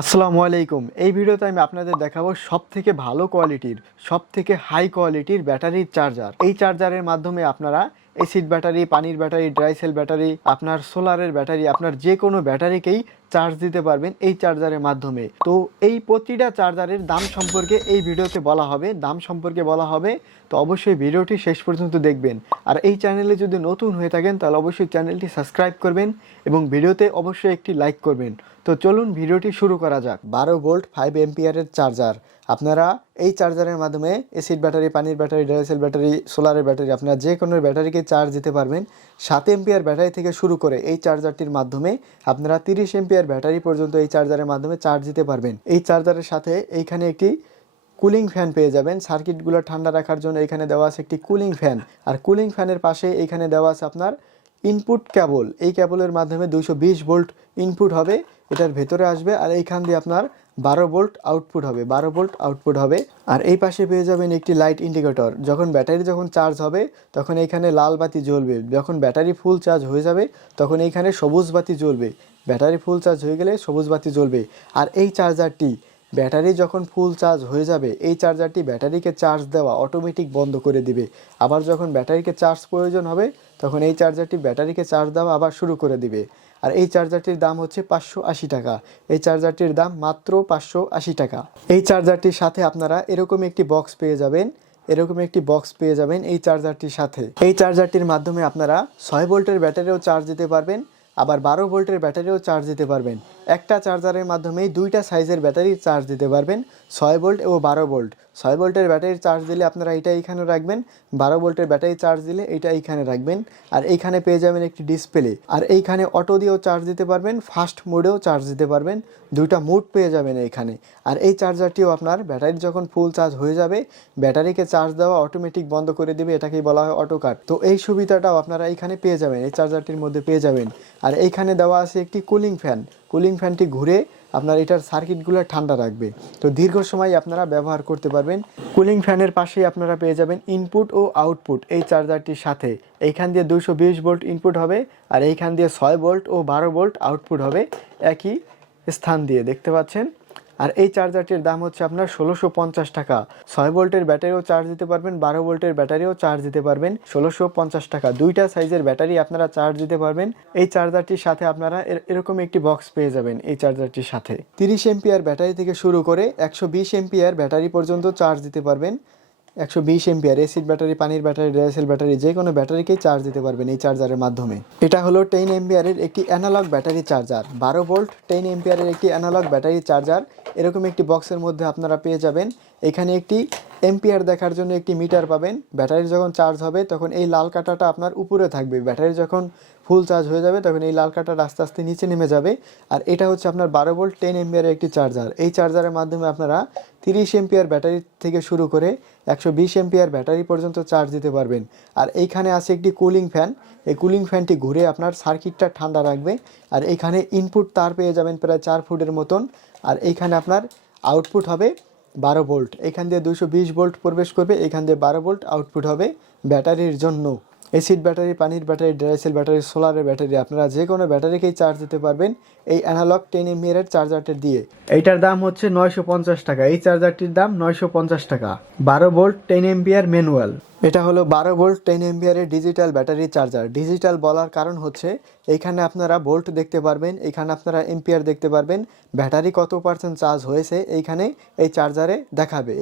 আসসালামু আলাইকুম। এই ভিডিওতে আমি আপনাদের দেখাবো সবথেকে ভালো কোয়ালিটির, সবথেকে হাই কোয়ালিটির ব্যাটারির চার্জার। এই চার্জারের মাধ্যমে আপনারা অ্যাসিড ব্যাটারি, পানির ব্যাটারি, ড্রাই সেল ব্যাটারি, আপনার সোলারের ব্যাটারি, আপনার যে কোনো ব্যাটারিকেই চার্জ দিতে পারবেন এই চার্জারের মাধ্যমে। তো এই প্রতিটা চার্জারের দাম সম্পর্কে এই ভিডিওতে বলা হবে। তো অবশ্যই ভিডিওটি শেষ পর্যন্ত দেখবেন। আর এই চ্যানেলে যদি নতুন হয়ে থাকেন তাহলে অবশ্যই চ্যানেলটি সাবস্ক্রাইব করবেন এবং ভিডিওতে অবশ্যই একটি লাইক করবেন। তো চলুন ভিডিওটি শুরু করা যাক। 12 ভোল্ট 5 এম্পিয়ারের চার্জার। আপনারা এই চার্জারের মাধ্যমে অ্যাসিড ব্যাটারি, পানির ব্যাটারি, ড্রাইসেল ব্যাটারি, সোলারের ব্যাটারি, আপনারা যে কোনো ব্যাটারিকে চার্জ দিতে পারবেন। 7 এম্পিয়ার ব্যাটারি থেকে শুরু করে এই চার্জারটির মাধ্যমে আপনারা 30 এম্পিয়ার ব্যাটারি পর্যন্ত এই চার্জারের মাধ্যমে চার্জ দিতে পারবেন। এই চার্জারের সাথে এইখানে একটি কুলিং ফ্যান পেয়ে যাবেন। সার্কিটগুলো ঠান্ডা রাখার জন্য এখানে দেওয়া আছে একটি কুলিং ফ্যান। আর কুলিং ফ্যানের পাশে এইখানে দেওয়া আছে আপনার ইনপুট কেবল। এই কেবলের মাধ্যমে 220 ভোল্ট ইনপুট হবে, এটার ভেতরে আসবে। আর এইখান দিয়ে আপনার 12 ভোল্ট আউটপুট হবে। আর এই পাশে পেয়ে যাবেন একটি লাইট ইন্ডিকেটর। যখন ব্যাটারি চার্জ হবে তখন এইখানে লাল বাতি জ্বলবে। যখন ব্যাটারি ফুল চার্জ হয়ে যাবে তখন এইখানে সবুজ বাতি জ্বলবে। ব্যাটারি ফুল চার্জ হয়ে গেলে সবুজ বাতি জ্বলবে। আর এই চার্জারটি ব্যাটারি যখন ফুল চার্জ হয়ে যাবে এই চার্জারটি ব্যাটারিকে চার্জ দেওয়া অটোমেটিক বন্ধ করে দিবে। আবার যখন ব্যাটারিকে চার্জ প্রয়োজন হবে তখন এই চার্জারটি ব্যাটারিকে চার্জ দেওয়া আবার শুরু করে দিবে। আর এই চার্জারটির দাম হচ্ছে 580 টাকা। এই চার্জারটির দাম মাত্র 580 টাকা। এই চার্জারটির সাথে আপনারা এরকম একটি বক্স পেয়ে যাবেন এই চার্জারটির সাথে। এই চার্জারটির মাধ্যমে আপনারা 6 ভোল্টের ব্যাটারিও চার্জ দিতে পারবেন, আবার 12 ভোল্টের ব্যাটারিও চার্জ দিতে পারবেন। একটা চার্জারের মাধ্যমেই দুইটা সাইজের ব্যাটারি চার্জ দিতে পারবেন, 6 ভোল্ট ও 12 ভোল্ট। 6 ভোল্টের ব্যাটারি চার্জ দিলে আপনারা এটা এইখানে রাখবেন, 12 ভোল্টের ব্যাটারি চার্জ দিলে এটা এইখানে রাখবেন। আর এইখানে পেয়ে যাবেন একটি ডিসপ্লে। আর এইখানে অটো দিয়েও চার্জ দিতে পারবেন, ফাস্ট মোডেও চার্জ দিতে পারবেন, দুইটা মোড পেয়ে যাবেন এইখানে। আর এই চার্জারটিও আপনার ব্যাটারি যখন ফুল চার্জ হয়ে যাবে ব্যাটারিকে চার্জ দেওয়া অটোমেটিক বন্ধ করে দিবে, এটাকেই বলা হয় অটো কাট। তো এই সুবিধাটাও আপনারা এইখানে পেয়ে যাবেন, এই চার্জারটির মধ্যে পেয়ে যাবেন। আর এইখানে দেওয়া আছে একটি কুলিং ফ্যানটি ঘুরে আপনার এটার সার্কিটগুলো ঠান্ডা রাখবে। তো দীর্ঘ সময় আপনারা ব্যবহার করতে পারবেন। কুলিং ফ্যানের পাশেই আপনারা পেয়ে যাবেন ইনপুট ও আউটপুট এই চার্জারটির সাথে। এইখান দিয়ে 220 ভোল্ট ইনপুট হবে আর এইখান দিয়ে 6 ভোল্ট ও 12 ভোল্ট আউটপুট হবে একই স্থান দিয়ে, দেখতে পাচ্ছেন। আর এই চার্জারটির দাম হচ্ছে আপনার 1650 টাকা। 6 ভোল্টের ব্যাটারিও চার্জ দিতে পারবেন, 12 ভোল্টের ব্যাটারিও চার্জ দিতে পারবেন। 1650 টাকা, দুইটা সাইজের ব্যাটারি আপনারা চার্জ দিতে পারবেন। এই চার্জারটির সাথে আপনারা এরকম একটি বক্স পেয়ে যাবেন। এই চার্জারটির সাথে 30 এম্পিয়ার ব্যাটারি থেকে শুরু করে 120 এম্পিয়ার ব্যাটারি পর্যন্ত চার্জ দিতে পারবেন। 120 এম্পিয়ার অ্যাসিড ব্যাটারি, পানির ব্যাটারি, ড্রাইসেল ব্যাটারি, যে কোনো ব্যাটারিকেই চার্জ দিতে পারবেন এই চার্জারের মাধ্যমে। এটা হলো 10 এম্পিয়ারের একটি অ্যানালগ ব্যাটারি চার্জার। 12 ভোল্ট 10 এম্পিয়ারের একটি অ্যানালগ ব্যাটারি চার্জার এরকম একটি বক্সের মধ্যে আপনারা পেয়ে যাবেন। এখানে একটি এম্পিয়ার দেখার জন্য একটি মিটার পাবেন। ব্যাটারি যখন চার্জ হবে তখন এই লাল কাঁটাটা আপনার উপরে থাকবে, ব্যাটারি যখন ফুল চার্জ হয়ে যাবে তখন এই লাল কাঁটাটা আস্তে আস্তে নিচে নেমে যাবে। আর এটা হচ্ছে আপনার 12 ভোল্ট 10 এম্পিয়ারের একটি চার্জার। এই চার্জারের মাধ্যমে আপনারা 30 এম্পিয়ার ব্যাটারি থেকে শুরু করে 120 এম্পিয়ার ব্যাটারি পর্যন্ত চার্জ দিতে পারবেন। আর এইখানে আছে একটি কুলিং ফ্যান। এই কুলিং ফ্যানটি ঘুরে আপনার সার্কিটটা ঠান্ডা রাখবে। আর এইখানে ইনপুট তার পেয়ে যাবেন প্রায় 4 ফুটের মতন। আর এইখানে আপনার আউটপুট হবে 12 ভোল্ট। এখান দিয়ে 220 ভোল্ট প্রবেশ করবে, এখান দিয়ে 12 ভোল্ট আউটপুট হবে ব্যাটারির জন্য। অ্যাসিড ব্যাটারি, পানির ব্যাটারি, ড্রাইসেল ব্যাটারি, সোলারের ব্যাটারি, আপনারা যে কোনো ব্যাটারিকেই চার্জ দিতে পারবেন এই অ্যানালগ 10 এমএর চার্জারটি দিয়ে। এইটার দাম হচ্ছে 950 টাকা। এই চার্জারটির দাম 950 টাকা। 12 ভোল্ট 10 এম্পিয়ার ম্যানুয়াল। এটা হলো 12 ভোল্ট 10 এম্পিয়ারের ডিজিটাল ব্যাটারি চার্জার। ডিজিটাল বলার কারণ হচ্ছে এইখানে আপনারা ভোল্ট দেখতে পারবেন, এখানে আপনারা এম্পিয়ার দেখতে পারবেন, ব্যাটারি কত পার্সেন্ট চার্জ হয়েছে এইখানে এই চার্জারে দেখাবে।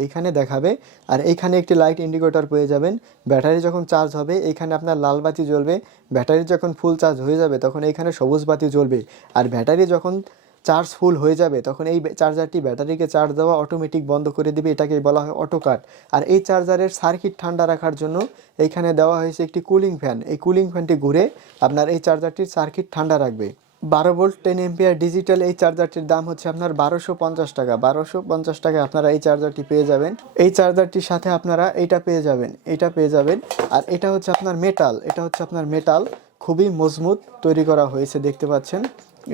আর এইখানে একটি লাইট ইন্ডিকেটর পেয়ে যাবেন। ব্যাটারি যখন চার্জ হবে এইখানে আপনার লাল বাতি জ্বলবে, ব্যাটারি যখন ফুল চার্জ হয়ে যাবে তখন এইখানে সবুজ বাতি জ্বলবে। আর ব্যাটারি যখন চার্জ ফুল হয়ে যাবে তখন এই চার্জারটি ব্যাটারিকে চার্জ দেওয়া অটোমেটিক বন্ধ করে দিবে, এটাকেই বলা হয় অটো কাট। আর এই চার্জারের সার্কিট ঠান্ডা রাখার জন্য এইখানে দেওয়া হয়েছে একটি কুলিং ফ্যান। এই কুলিং ফ্যানটি ঘুরে আপনার এই চার্জারটির সার্কিট ঠান্ডা রাখবে। 12 ভোল্ট 10 এম্পিয়ার ডিজিটাল এই চার্জারটির দাম হচ্ছে আপনার 1250 টাকা। 1250 টাকায় আপনারা এই চার্জারটি পেয়ে যাবেন। এই চার্জারটির সাথে আপনারা এটা পেয়ে যাবেন। আর এটা হচ্ছে আপনার মেটাল, খুবই মজবুত তৈরি করা হয়েছে, দেখতে পাচ্ছেন।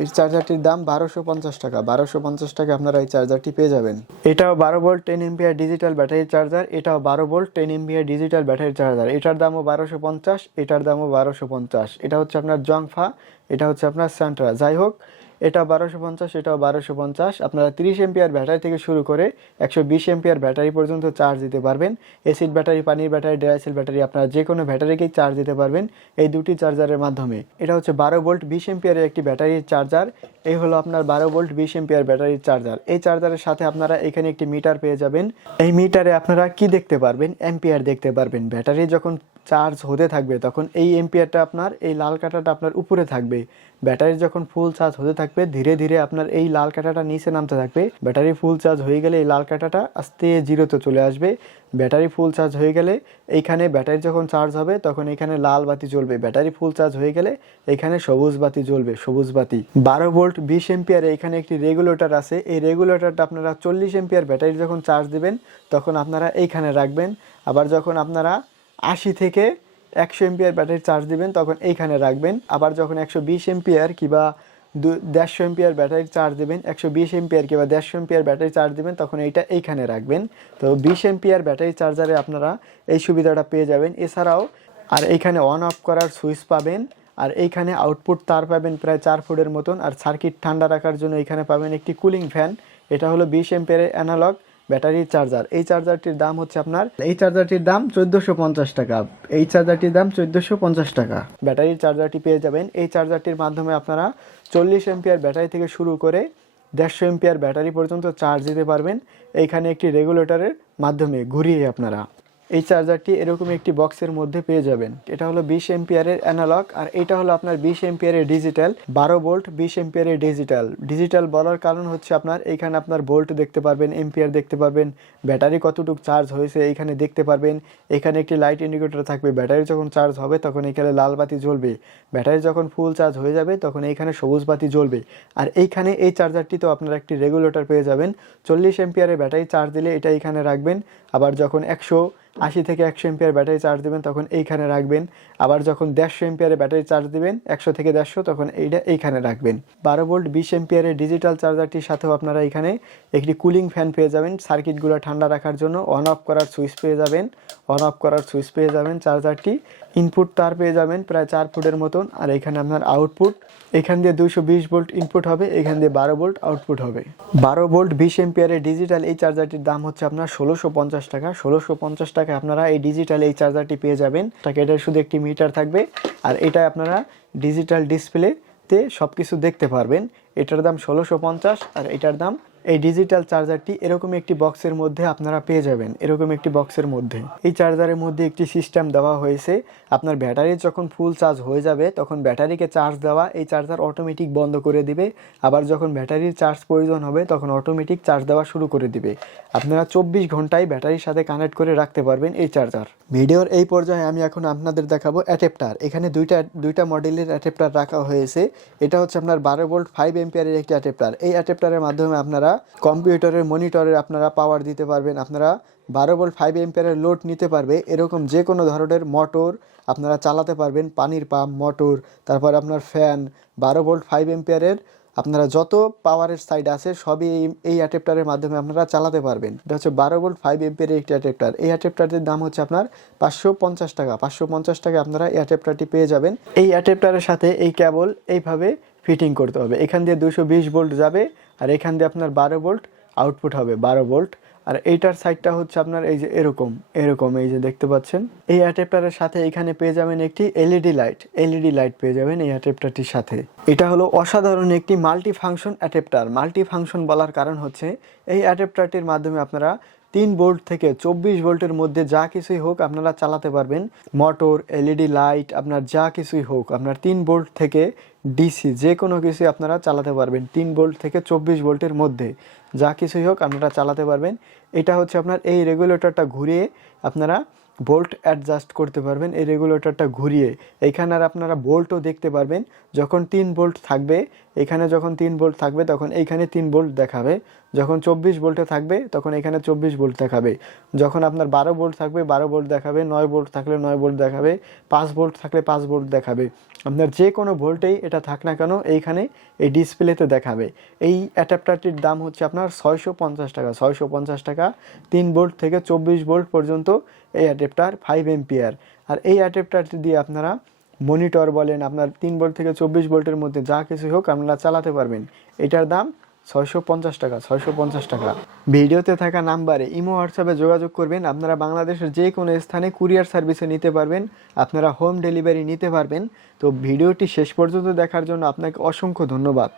এই চার্জারটির দাম 1250 টাকা। 1250 টাকা আপনারা এই চার্জারটি পেয়ে যাবেন। এটাও 12 volt 10 ampere digital battery charger. এটাও 12 volt 10 ampere digital battery charger. এটার দামও 1250, এটার দামও 1250। এটা হচ্ছে আপনার জংফা, এটা হচ্ছে আপনার স্যান্ট্রা। যাই হোক, এটা 1250, এটাও 1250। আপনারা 30 এম্পিয়ার ব্যাটারি থেকে শুরু করে 120 এম্পিয়ার ব্যাটারি পর্যন্ত চার্জ দিতে পারবেন। অ্যাসিড ব্যাটারি, পানির ব্যাটারি, ড্রাইসেল ব্যাটারি, আপনারা যে কোনো ব্যাটারিকেই চার্জ দিতে পারবেন এই দুটি চার্জারের মাধ্যমে। এটা হচ্ছে 12 ভোল্ট 20 এম্পিয়ারের একটি ব্যাটারির চার্জার। এই হলো আপনার 12 ভোল্ট 20 এম্পিয়ার ব্যাটারির চার্জার। এই চার্জারের সাথে আপনারা এখানে একটি মিটার পেয়ে যাবেন। এই মিটারে আপনারা কি দেখতে পারবেন? এম্পিয়ার দেখতে পারবেন। ব্যাটারি যখন চার্জ হতে থাকবে তখন এই এম্পিয়ারটা আপনার, এই লাল কাঁটাটা আপনার উপরে থাকবে। ব্যাটারি যখন ফুল চার্জ হতে থাকবে ধীরে ধীরে আপনার এই লাল কাঁটাটা নিচে নামতে থাকবে। ব্যাটারি ফুল চার্জ হয়ে গেলে এই লাল কাঁটাটা আস্তে জিরোতে চলে আসবে। ব্যাটারি ফুল চার্জ হয়ে গেলে এইখানে ব্যাটারি যখন চার্জ হবে তখন এখানে লাল বাতি জ্বলবে। ব্যাটারি ফুল চার্জ হয়ে গেলে এখানে সবুজ বাতি জ্বলবে, সবুজ বাতি। 12 ভোল্ট 20 এম্পিয়ারে এখানে একটি রেগুলেটর আছে। এই রেগুলেটরটা আপনারা 40 এম্পিয়ার ব্যাটারি যখন চার্জ দিবেন তখন আপনারা এইখানে রাখবেন। আবার যখন আপনারা 80 থেকে 100 এম্পিয়ার ব্যাটারি চার্জ দিবেন তখন এইখানে রাখবেন। আবার যখন 120 এম্পিয়ার কিংবা 150 এম্পিয়ার ব্যাটারি চার্জ দেবেন, 120 এম্পিয়ার কিংবা 150 এম্পিয়ার ব্যাটারি চার্জ দেবেন তখন এইটা এইখানে রাখবেন। তো 20 এম্পিয়ার ব্যাটারি চার্জারে আপনারা এই সুবিধাটা পেয়ে যাবেন। এছাড়াও আর এইখানে অন অফ করার সুইচ পাবেন। আর এইখানে আউটপুট তার পাবেন প্রায় 4 ফুটের মতন। আর সার্কিট ঠান্ডা রাখার জন্য এখানে পাবেন একটি কুলিং ফ্যান। এটা হলো 20 এম্পিয়ারের অ্যানালগ ব্যাটারির চার্জার। এই চার্জারটির দাম হচ্ছে আপনার, এই চার্জারটির দাম 1450 টাকা। এই চার্জারটির দাম 1450 টাকা। ব্যাটারির চার্জারটি পেয়ে যাবেন। এই চার্জারটির মাধ্যমে আপনারা 40 এম্পিয়ার ব্যাটারি থেকে শুরু করে 150 এম্পিয়ার ব্যাটারি পর্যন্ত চার্জ দিতে পারবেন এইখানে একটি রেগুলেটরের মাধ্যমে ঘুরিয়ে। আপনারা এই চার্জারটি এরকম একটি বক্সের মধ্যে পেয়ে যাবেন। এটা হলো 20 এম্পিয়ারের অ্যানালগ আর এটা হলো আপনার 20 এম্পিয়ারের ডিজিটাল। 12 ভোল্ট 20 এম্পিয়ারের ডিজিটাল। ডিজিটাল বলার কারণ হচ্ছে আপনার এইখানে আপনার ভোল্ট দেখতে পারবেন, এম্পিয়ার দেখতে পারবেন, ব্যাটারি কতটুকু চার্জ হয়েছে এইখানে দেখতে পারবেন। এখানে একটি লাইট ইন্ডিকেটর থাকবে। ব্যাটারি যখন চার্জ হবে তখন এখানে লাল বাতি জ্বলবে। ব্যাটারি যখন ফুল চার্জ হয়ে যাবে তখন এইখানে সবুজ বাতি জ্বলবে। আর এইখানে এই চার্জারটিতেও আপনারা একটি রেগুলেটর পেয়ে যাবেন। 40 এম্পিয়ারের ব্যাটারি চার্জ দিলে এটা এইখানে রাখবেন। আবার যখন 180 থেকে 100 এম্পিয়ার ব্যাটারি চার্জ দেবেন তখন এইখানে রাখবেন। আবার যখন 150 এম্পিয়ারের ব্যাটারি চার্জ দিবেন 100 থেকে 150 তখন এইটা এইখানে রাখবেন। 12 ভোল্ট 20 এম্পিয়ারের ডিজিটাল চার্জারটির সাথেও আপনারা এখানে একটি কুলিং ফ্যান পেয়ে যাবেন সার্কিটগুলো ঠান্ডা রাখার জন্য। অন অফ করার সুইচ পেয়ে যাবেন, অন অফ করার সুইচ পেয়ে যাবেন। চার্জারটি ইনপুট তার পেয়ে যাবেন প্রায় 4 ফুটের মতন। আর এখানে আপনার আউটপুট, এখান দিয়ে 220 ভোল্ট ইনপুট হবে, এখান দিয়ে 12 ভোল্ট আউটপুট হবে। 12 ভোল্ট 20 এম্পিয়ারের ডিজিটাল এই চার্জারটির দাম হচ্ছে আপনার 1650 টাকা। 1650 টাকায় আপনারা এই ডিজিটাল এই চার্জারটি পেয়ে যাবেন। এটার শুধু একটি মিটার থাকবে আর এটাই আপনারা ডিজিটাল ডিসপ্লেতে সব কিছু দেখতে পারবেন। এটার দাম 1650 আর এটার দাম, এই ডিজিটাল চার্জারটি এরকম একটি বক্সের মধ্যে আপনারা পেয়ে যাবেন। এরকম একটি বক্সের মধ্যে এই চার্জারের মধ্যে একটি সিস্টেম দেওয়া হয়েছে। আপনার ব্যাটারি যখন ফুল চার্জ হয়ে যাবে তখন ব্যাটারিকে চার্জ দেওয়া এই চার্জার অটোমেটিক বন্ধ করে দিবে। আবার যখন ব্যাটারির চার্জ প্রয়োজন হবে তখন অটোমেটিক চার্জ দেওয়া শুরু করে দিবে। আপনারা 24 ঘন্টায় ব্যাটারির সাথে কানেক্ট করে রাখতে পারবেন এই চার্জার। ভিডিওর এই পর্যায়ে আমি এখন আপনাদের দেখাবো অ্যাডাপ্টার। এখানে দুইটা মডেলের অ্যাডাপ্টার রাখা হয়েছে। এটা হচ্ছে আপনার 12 ভোল্ট 5 এম্পিয়ারের একটি অ্যাডাপ্টার। এই অ্যাডাপ্টারের মাধ্যমে আপনারা কম্পিউটারের মনিটরের আপনারা পাওয়ার দিতে পারবেন। আপনারা 12 ভোল্ট 5 এম্পিয়ারের লোড নিতে পারবে এরকম যে কোনো ধরনের মোটর আপনারা চালাতে পারবেন। পানির পাম্প, মোটর, তারপর আপনার ফ্যান। 12 ভোল্ট 5 এম্পিয়ারের আপনারা যত পাওয়ারের সাইড আছে সবই এই অ্যাডাপ্টারের মাধ্যমে আপনারা চালাতে পারবেন। এটা হচ্ছে 12 ভোল্ট 5 এম্পিয়ারের একটি অ্যাডাপ্টার। এই অ্যাডাপ্টারের দাম হচ্ছে আপনার 550 টাকা। 550 টাকা আপনারা এই অ্যাডাপ্টারটি পেয়ে যাবেন। এই অ্যাডাপ্টারের সাথে এই কেবল এইভাবে ফিটিং করতে হবে। এখান দিয়ে 220 ভোল্ট যাবে আর এখান দিয়ে আপনার 12 ভোল্ট আউটপুট হবে, 12 ভোল্ট। আর এইটার সাইডটা হচ্ছে আপনার এই যে এরকম এই যে দেখতে পাচ্ছেন। এই অ্যাডাপ্টারের সাথে এখানে পেয়ে যাবেন একটি এলইডি লাইট পেয়ে যাবেন এই অ্যাডাপ্টারটির সাথে। এটা হলো অসাধারণ একটি multi function adapter. Multi function বলার কারণ হচ্ছে এই অ্যাডাপ্টারটির মাধ্যমে আপনারা 3 ভোল্ট থেকে 24 ভোল্টের মধ্যে যা কিছুই হোক আপনারা চালাতে পারবেন। মোটর, এলইডি লাইট, আপনার যা কিছুই হোক আপনার 3 ভোল্ট থেকে ডিসি যে কোনো কিছুই আপনারা চালাতে পারবেন। 3 ভোল্ট থেকে 24 ভোল্টের মধ্যে যা কিছুই হোক আপনারা চালাতে পারবেন। এটা হচ্ছে আপনার এই রেগুলেটরটা ঘুরিয়ে আপনারা ভোল্ট অ্যাডজাস্ট করতে পারবেন। এই রেগুলেটরটা ঘুরিয়ে এইখানে আর আপনারা ভোল্টও দেখতে পারবেন। যখন 3 ভোল্ট থাকবে, এখানে যখন 3 ভোল্ট থাকবে তখন এইখানে 3 ভোল্ট দেখাবে। যখন 24 ভোল্টে থাকবে তখন এখানে 24 ভোল্ট দেখাবে। যখন আপনার 12 ভোল্ট থাকবে 12 ভোল্ট দেখাবে, 9 ভোল্ট থাকলে 9 ভোল্ট দেখাবে, 5 ভোল্ট থাকলে 5 ভোল্ট দেখাবে। আপনার যে কোনো ভোল্টেই এটা থাক না কেন এইখানে এই ডিসপ্লেতে দেখাবে। এই অ্যাডাপ্টারটির দাম হচ্ছে আপনার 650 টাকা। 650 টাকা 3 ভোল্ট থেকে 24 ভোল্ট পর্যন্ত এই অ্যাডাপ্টার 5 এম্পিয়ার। আর এই অ্যাডাপ্টারটি দিয়ে আপনারা মনিটর বলেন, আপনার 3 ভোল্ট থেকে 24 ভোল্টের মধ্যে যা কিছু হোক আপনারা চালাতে পারবেন। এটার দাম 650 টাকা, 650 টাকা। ভিডিওতে থাকা নাম্বারে ইমো হোয়াটসঅ্যাপে যোগাযোগ করবেন। আপনারা বাংলাদেশের যে কোনো স্থানে কুরিয়ার সার্ভিসে নিতে পারবেন, আপনারা হোম ডেলিভারি নিতে পারবেন। তো ভিডিওটি শেষ পর্যন্ত দেখার জন্য আপনাকে অসংখ্য ধন্যবাদ।